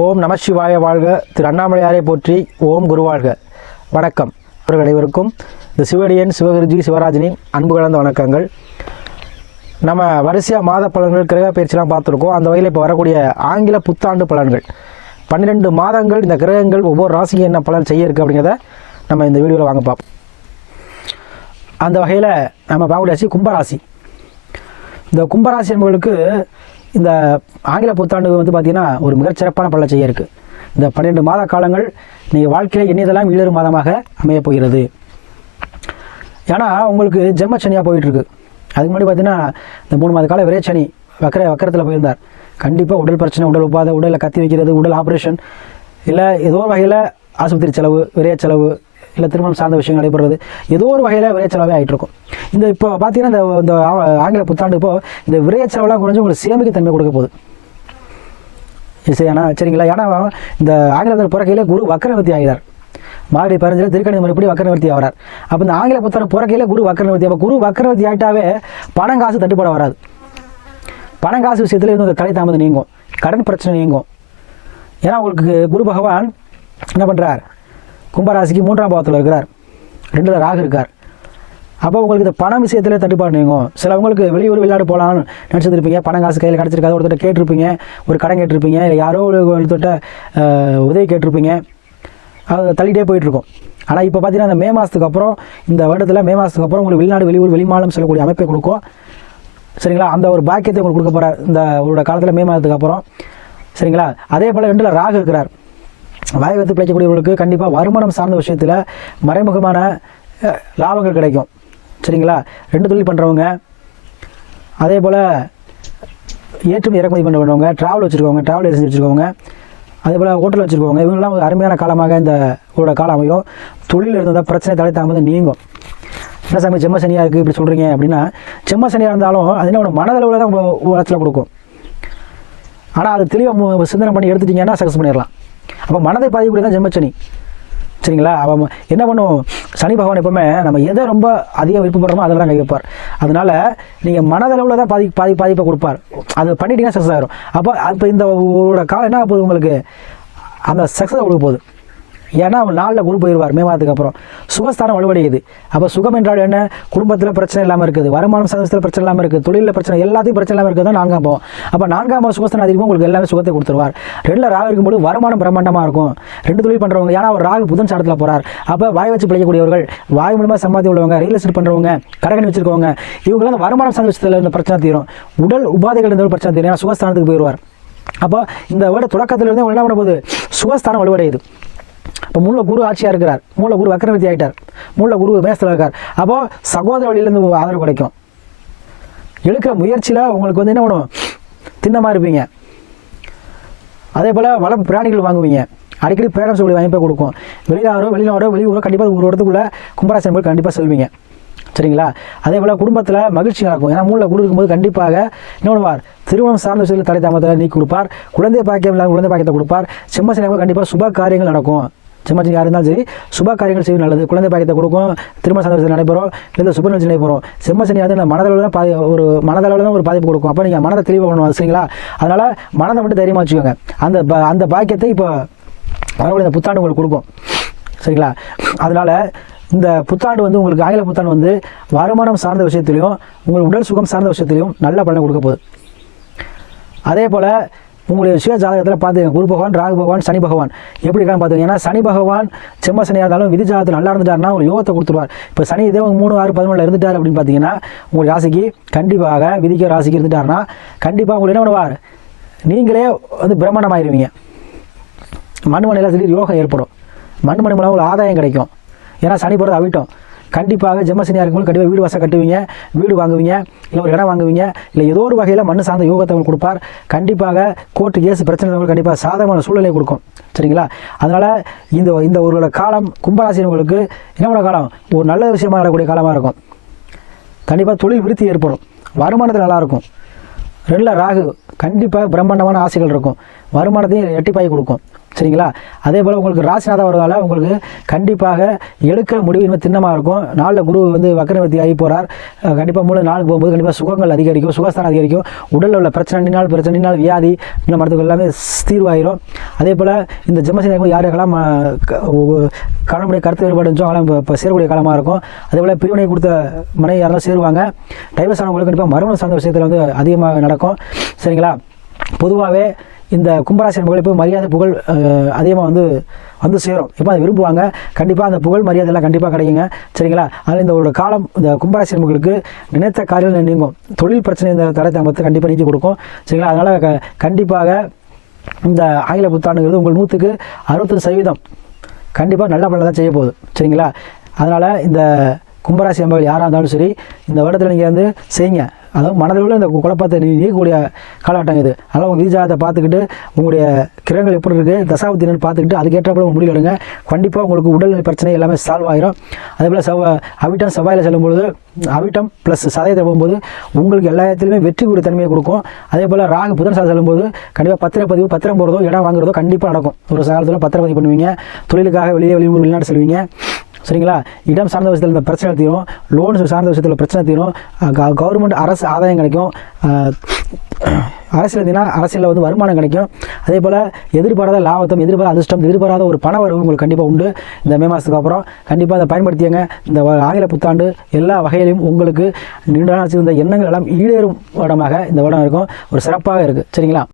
ஓம் நம சிவாய வாழ்க. திரு அண்ணாமலையாரை போற்றி ஓம் குருவாழ்க வணக்கம். இவர்கள் அனைவருக்கும் இந்த சிவடியன் சிவகுருஜி சிவராஜினி அன்பு கலந்த வணக்கங்கள். நம்ம வரிசையாக மாத பலன்கள் கிரக பயிற்சிலாம் பார்த்துருக்கோம். அந்த வகையில் இப்போ வரக்கூடிய ஆங்கில புத்தாண்டு பலன்கள். பன்னிரெண்டு மாதங்கள் இந்த கிரகங்கள் ஒவ்வொரு ராசிக்கு என்ன பலன் செய்ய இருக்குது அப்படிங்கிறத நம்ம இந்த வீடியோவில் வாங்க பார்ப்போம். அந்த வகையில் நம்ம பார்க்கக்கூடிய ராசி கும்பராசி. இந்த கும்பராசி என்பவர்களுக்கு இந்த ஆங்கில புத்தாண்டு வந்து பார்த்திங்கன்னா ஒரு மிகச்சிறப்பான பலன் செய்ய இருக்குது இந்த பன்னிரெண்டு மாத காலங்கள் நீங்கள் வாழ்க்கையில் எண்ணியதெல்லாம் ஈழறு மாதமாக அமையப் போகிறது. ஏன்னா உங்களுக்கு ஜென்மச்சனியாக போயிட்டுருக்கு. அதுக்கு முன்னாடி பார்த்தீங்கன்னா இந்த மூணு மாத கால விரைச்சனி வக்கர வக்கரத்தில் போயிருந்தார். கண்டிப்பாக உடல் பிரச்சனை உடல் உபாதை உடலில் கத்தி வைக்கிறது உடல் ஆப்ரேஷன் இல்லை ஏதோ வகையில் ஆஸ்பத்திரி செலவு விரைய செலவு இல்லை திருமணம் சார்ந்த விஷயங்கள் நடைபெறுறது ஏதோ ஒரு வகையில் விரைச்சலாகவே ஆகிட்டு இருக்கும் இந்த இப்போ பார்த்தீங்கன்னா இந்த இந்த ஆ- ஆங்கில புத்தாண்டு இப்போ இந்த விரைய குறைஞ்சு உங்களுக்கு சேமிக்க தன்மை கொடுக்க போகுது. இசையானா சரிங்களா? ஏன்னா இந்த ஆங்கிலத்தில் பிறக்கையில் குரு வக்கரவர்த்தி ஆகிறார். மாரடி பரிஞ்சில் திருக்கணி மறுபடி வக்கரவர்த்தி ஆகிறார் அப்போ இந்த ஆங்கில புத்தாண்டு பிறக்கையில் குரு வக்கரவர்த்தி அப்போ குரு வக்கரவர்த்தி ஆகிட்டாவே பணம் காசு தட்டுப்பட வராது. பணம் காசு விஷயத்தில் இருந்து தலை தாமதம் நீங்கும். கடன் பிரச்சனை நீங்கும். ஏன்னா உங்களுக்கு குரு பகவான் என்ன பண்ணுறார் கும்பராசிக்கு மூன்றாம் பாவத்தில் இருக்கிறார். ரெண்டில் ராகு இருக்கார். அப்போ உங்களுக்கு இந்த பணம் விஷயத்தில் தட்டுப்பாடு நீங்கும். சிலவங்களுக்கு வெளியூர் வெளிநாடு போகலான்னு நினச்சிட்டு இருப்பீங்க பணம் காசு கையில் கிடச்சிருக்காது ஒருத்தட்ட கேட்டிருப்பீங்க. ஒரு கடன் கேட்டிருப்பீங்க. இல்லை யாரோ ஒரு ஒருத்தட்ட உதவி கேட்டிருப்பீங்க. அது தள்ளிகிட்டே போயிட்டுருக்கும். ஆனால் இப்போ பார்த்தீங்கன்னா அந்த மே மாதத்துக்கு அப்புறம் இந்த வருடத்தில் மே மாதத்துக்கு அப்புறம் உங்களுக்கு வெளிநாடு வெளியூர் வெளிமாநிலம் செல்லக்கூடிய அமைப்பை கொடுக்கும் சரிங்களா? அந்த ஒரு பாக்கியத்தை உங்களுக்கு கொடுக்க போகிற இந்த உங்களோட காலத்தில் மே மாதத்துக்கு அப்புறம். சரிங்களா? அதே போல் ரெண்டில் ராகு இருக்கிறார். வாய் வைத்து பிழைக்கக்கூடியவர்களுக்கு கண்டிப்பாக வருமானம் சார்ந்த விஷயத்தில் மறைமுகமான லாபங்கள் கிடைக்கும். சரிங்களா? ரெண்டு தொழில் பண்ணுறவங்க அதே போல் ஏற்றுமதி இறக்குமதி பண்ணுறவங்க ட்ராவல் வச்சுருக்கவங்க ட்ராவல் ஏஜென்சி வச்சுருக்கவங்க அதே போல் ஹோட்டல் வச்சுருக்கவங்க இவங்கெல்லாம் ஒரு அருமையான காலமாக இந்த உங்களோட காலம் அமையும். தொழில் இருந்தால் பிரச்சனை தலை தாமதம் நீங்கும். என்ன சாமி செம்ம சனியாக இருக்குது இப்படி சொல்கிறீங்க அப்படின்னா செம்ம சனியாக இருந்தாலும் அது என்ன மனதளவில் தான் உலகத்தில் கொடுக்கும். ஆனால் அது தெளிவாக சிந்தனை பண்ணி எடுத்துட்டீங்கன்னா சக்ஸஸ் பண்ணிடலாம். அப்போ மனதை பாதிக்கூடிய தான் ஜென்மச்சனி. சரிங்களா? அவன் என்ன பண்ணும்? சனி பகவான் எப்பவுமே நம்ம எதை ரொம்ப அதிகம் விருப்பப்படுறோமோ அதில் தான் கை வைப்பார் அதனால நீங்கள் மனதளவில் தான் பாதி பாதி பாதிப்பை கொடுப்பார். அது பண்ணிட்டீங்கன்னா சக்ஸஸ் ஆகிரும் அப்போ இப்போ இந்த ஒரு காலம் என்ன போகுது உங்களுக்கு? அந்த சக்ஸஸ் கொடுக்க போகுது. ஏன்னா அவன் நாளில் குரு போயிடுவார் மே மாதத்துக்கு அப்புறம். சுகஸ்தானம் வலுவடையுது. அப்போ சுகம் என்றால் என்ன? குடும்பத்தில் பிரச்சனை இல்லாமல் இருக்குது. வருமானம் சந்தோஷத்தில் பிரச்சனை இல்லாமல் இருக்குது. தொழிலில் பிரச்சனை எல்லாத்தையும் பிரச்சனை இல்லாமல் இருக்குது தான் நான்காம் போவோம். அப்போ நான்காம் பாவம் சுகஸ்தானம் அதிகமாக உங்களுக்கு எல்லாமே சுகத்தை கொடுத்துருவார். ரெண்டில் ராகு இருக்கும்போது வருமானம் பிரம்மாண்டமாக இருக்கும். ரெண்டு தொழில் பண்ணுறவங்க ஏன்னா அவர் ராகு புதன் சாரத்தில் போகிறார் அப்போ வாய் வச்சு பிழைக்கக்கூடியவர்கள் வாய் மூலமாக சம்பாதி உள்ளவங்க ரியல் எஸ்டேட் பண்ணுறவங்க கடகணி வச்சிருக்கவங்க இவங்களாம் வருமானம் சந்தோஷத்தில் இருந்த பிரச்சனை தீரும். உடல் உபாதைகள் இருந்த பிரச்சனை தீரும். ஏன்னா சுகஸ்தானத்துக்கு போயிடுவார் அப்போ இந்த வருட தொடக்கத்திலிருந்து என்ன பண்ண போகுது? சுகஸ்தானம் வலுவடையுது. இப்போ மூல குரு ஆட்சியாக இருக்கிறார். மூல குரு வக்கரவர்த்தி ஆகிட்டார் மூல குரு மேசத்தில் இருக்கார். அப்போ சகோதர வழியிலேருந்து ஆதரவு கிடைக்கும். எடுக்கிற முயற்சியில் உங்களுக்கு வந்து என்ன பண்ணும்? திண்ணமாக இருப்பீங்க. அதே போல் வளம் பிராணிகள் வாங்குவீங்க. அடிக்கடி பேரண்ட்ஸ் வாங்கி போய் கொடுக்கும். வெளிநாடோ வெளிநாடோ வெளியூரோ கண்டிப்பாக ஒரு இடத்துக்குள்ள கும்பராசி கண்டிப்பாக செல்வீங்க. சரிங்களா? அதே போல் குடும்பத்தில் மகிழ்ச்சி நடக்கும். ஏன்னா மூணில் கொடுக்கும்போது கண்டிப்பாக என்ன பண்ணுவார்? திருமணம் சார்ந்த விஷயத்தில் தடை தாமதத்தை நீக்கி கொடுப்பார். குழந்தை பாக்கியம் இல்லாமல் குழந்தை பாக்கியத்தை கொடுப்பார். செம்மசனி கண்டிப்பாக சுப காரியங்கள் நடக்கும். செம்மச்சனி யார் இருந்தாலும் சரி சுப காரியங்கள் செய்வது நல்லது. குழந்தை பாக்கியத்தை கொடுக்கும் திருமண சந்தோஷத்தில் நடைபெறும் இல்லை சுப நிகழ்ச்சி நடைபெறும். செம்மசனி வந்து மனதளவில் தான் பாதி ஒரு மனதளவில் தான் ஒரு பாதிப்பு கொடுக்கும். அப்போ நீங்கள் மனதை தெளிவாக பண்ணணும் சரிங்களா? அதனால் மனதை மட்டும் தைரியமாக வச்சுக்கோங்க. அந்த ப- அந்த பாக்கியத்தை இப்போ வரக்கூடிய இந்த புத்தாண்டு உங்களுக்கு கொடுக்கும். சரிங்களா? அதனால் இந்த புத்தாண்டு வந்து உங்களுக்கு ஆங்கில புத்தாண்டு வந்து வருமானம் சார்ந்த விஷயத்திலையும் உங்கள் உடல் சுகம் சார்ந்த விஷயத்திலையும் நல்ல பலனை கொடுக்க போகுது. அதே போல் உங்களுடைய சுய ஜாதகத்தில் பார்த்துங்க குரு பகவான் ராகு பகவான் சனி பகவான். எப்படி இருக்கான்னு பார்த்துங்க ஏன்னா சனி பகவான் செம்ம சனியாக இருந்தாலும் விதி ஜாதகத்தில் நல்லா இருந்துட்டாருன்னா ஒரு யோகத்தை கொடுத்துருவார். இப்போ சனி இதே மூணு ஆறு பதினொன்றில் இருந்துட்டார் அப்படின்னு பார்த்தீங்கன்னா உங்கள் ராசிக்கு கண்டிப்பாக விதிக்க ராசிக்கு இருந்துட்டாருன்னா கண்டிப்பாக உங்களுக்கு என்ன பண்ணுவார்? நீங்களே வந்து பிரம்மாண்டமாயிருவீங்க. மண் மனையில் திடீர் யோகம் ஏற்படும். மண் மணி மூலம் உங்களுக்கு ஆதாயம் கிடைக்கும். ஏன்னா சனி போகிறது அவிட்டோம். கண்டிப்பாக ஜெம்மசனியாக இருக்கும்போது கண்டிப்பாக வீடு வாசல் கட்டுவீங்க வீடு வாங்குவீங்க இல்லை ஒரு இடம் வாங்குவீங்க இல்லை ஏதோ ஒரு வகையில் மண் சார்ந்த யோகத்தை கொடுப்பார். கண்டிப்பாக கோர்ட்டு கேஸ் பிரச்சனை கண்டிப்பாக சாதகமான சூழ்நிலை கொடுக்கும். சரிங்களா? அதனால் இந்த இந்த ஒரு காலம் கும்பராசினவங்களுக்கு என்ன காலம்? ஒரு நல்ல விஷயமா நடக்கூடிய காலமாக இருக்கும். கண்டிப்பாக தொழில் விருத்தி ஏற்படும். வருமானத்தில் நல்லாயிருக்கும் ரெண்டில் ராகு கண்டிப்பாக பிரம்மாண்டமான ஆசைகள் இருக்கும். வருமானத்தையும் எட்டிப்பாய் கொடுக்கும். சரிங்களா? அதே போல் உங்களுக்கு ராசிநாதம் வருவதால் உங்களுக்கு கண்டிப்பாக எடுக்கிற முடிவு இன்னும் திண்ணமாக இருக்கும். நாளில் குரு வந்து வக்கரவர்த்தி ஆகி போகிறார் கண்டிப்பாக மூணு நாளுக்கு போகும்போது கண்டிப்பாக சுகங்கள் அதிகரிக்கும் சுகஸ்தானம் அதிகரிக்கும். உடலில் உள்ள பிரச்சனை நாள் பிரச்சனை நாள் வியாதி இந்த மருத்துவம் எல்லாமே தீர்வாயிரும். அதே போல் இந்த ஜென்மசனி யார் யாரெல்லாம் கருத்து வேறுபாடு இருந்துச்சோ அவங்களாம் இப்போ சேரக்கூடிய காலமாக இருக்கும். அதே போல் பிரிவினை கொடுத்த மனைவி யாரெல்லாம் சேருவாங்க டைவர்ஸ் ஆனவங்களுக்கு கண்டிப்பாக மறுமணம் சார்ந்த விஷயத்தில் வந்து அதிகமாக நடக்கும். சரிங்களா? பொதுவாகவே இந்த கும்பராசி நபர்கள் இப்போ மரியாதை புகழ் அதிகமாக வந்து வந்து சேரும். இப்போ அதை விரும்புவாங்க? கண்டிப்பாக அந்த புகழ் மரியாதை எல்லாம் கண்டிப்பாக கிடைக்குங்க. சரிங்களா? அதில் இந்த ஒரு காலம் இந்த கும்பராசி நபர்களுக்கு நினைத்த காரியம் நீங்கும். தொழில் பிரச்சனை இந்த தடை தாமத்தை கண்டிப்பாக நீக்கி கொடுக்கும். சரிங்களா? அதனால் க கண்டிப்பாக இந்த ஆங்கில புத்தாண்டுங்கிறது உங்கள் நூற்றுக்கு அறுபத்தஞ்சு சதவீதம். கண்டிப்பாக நல்ல பலன் தான் செய்ய போகுது. சரிங்களா? அதனால் இந்த கும்பராசி நம்பர்கள் யாராக இருந்தாலும் சரி இந்த வருடத்தில் நீங்கள் வந்து செய்யுங்க. அதாவது மனதில் உள்ள இந்த குழப்பத்தை நீ நீக்கக்கூடிய காலகட்டம் இது. அதனால் உங்கள் வீஜாதத்தை பார்த்துக்கிட்டு உங்களுடைய கிரகங்கள் எப்படி இருக்குது தசாபத்தினு பார்த்துக்கிட்டு அதுக்கேற்றப்பட முடிவு எடுங்க. கண்டிப்பாக உங்களுக்கு உடல்நிலை பிரச்சனை எல்லாமே சால்வ் ஆயிரும். அதே போல் செவ்வ அவிட்டம் செவ்வாயில் செல்லும்பொழுது அவிட்டம் ப்ளஸ் சதயத்தை போகும்போது உங்களுக்கு எல்லா இடத்துலையுமே வெற்றி கூடிய தன்மையை கொடுக்கும். அதே போல் ராகு புதன் சாதம் செல்லும்போது கண்டிப்பாக பத்திரப்பதிவு பத்திரம் போகிறதோ இடம் வாங்குறதோ கண்டிப்பாக நடக்கும். ஒரு காலத்தில் பத்திரப்பதிவு பண்ணுவீங்க. தொழிலுக்காக வெளியே வெளியூர் வெளிநாடு செல்வீங்க. சரிங்களா? இடம் சார்ந்த விஷயத்தில் இந்த பிரச்சனை தீரும். லோன் சார்ந்த விஷயத்தில் பிரச்சனை தீரும். கவர்மெண்ட் அரசு ஆதாயம் கிடைக்கும். அரசியல் இருந்தீங்கன்னா அரசியலில் வந்து வருமானம் கிடைக்கும். அதே போல் எதிர்பாராத லாபத்தம் எதிர்பாராத அதிர்ஷ்டம் எதிர்பாராத ஒரு பண வரவு உங்களுக்கு கண்டிப்பாக உண்டு. இந்த மே மாதத்துக்கு அப்புறம் கண்டிப்பாக அதை பயன்படுத்தியங்க இந்த ஆங்கில புத்தாண்டு எல்லா வகையிலையும் உங்களுக்கு நீண்ட நாள் வச்சிருந்த எண்ணங்கள் எல்லாம் ஈடேறும் வருடமாக இந்த வருடம் இருக்கும். ஒரு சிறப்பாக இருக்குது சரிங்களா?